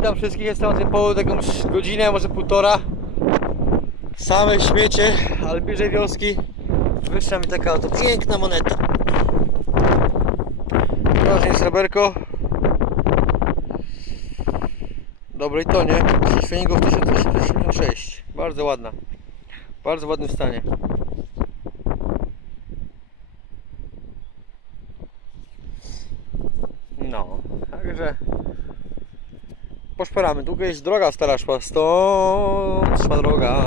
Witam wszystkich, jestem na polu jakąś godzinę, może półtora. Same śmiecie, ale bliżej wioski wyszła mi taka oto piękna moneta. Proszę, sreberko. Dobrej tonie. Świenigów 1876. Bardzo ładna. Bardzo ładnym stanie. No, także poszperamy. Długo jest droga stara szła. Stąd szła droga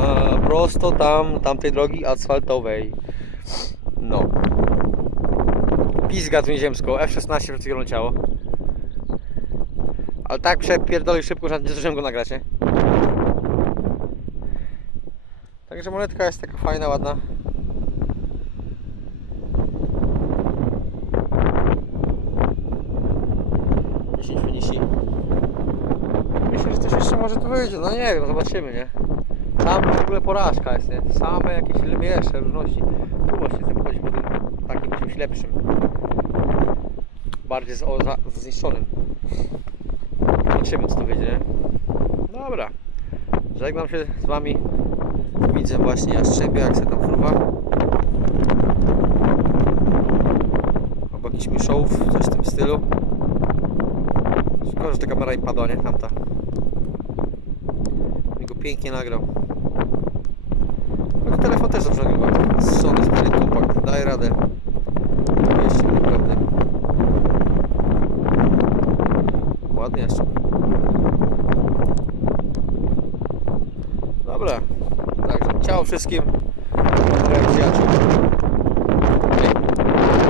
prosto tam, tamtej drogi asfaltowej. No. Pizga tu nieziemsko. F16 przed chwilą leciało. Ale tak przepierdolił szybko, że nie zdążyłem go nagrać, nie? Także monetka jest taka fajna, ładna. Dziesięć coś jeszcze może tu wyjdzie. No nie wiem, zobaczymy, nie? Tam w ogóle porażka jest, nie? Same jakieś lemiesze, różności. Tu właśnie chcę pochodzić po tym takim czymś lepszym. Bardziej z, o, za, zniszczonym. Zobaczymy co tu wyjdzie? Dobra. Żegnam się z wami. Widzę właśnie Jastrzębia, jak się tam fruwa. Albo jakiś myszołów, coś w tym stylu. Szkoda, że ta kamera i padła, nie? Tamta. Go pięknie nagrał. Ale telefon też dobrze nagrywa. Sony stary kompakt, daje radę. Jeszcze naprawdę. Ładnie jeszcze. Dobra. Także ciao wszystkim.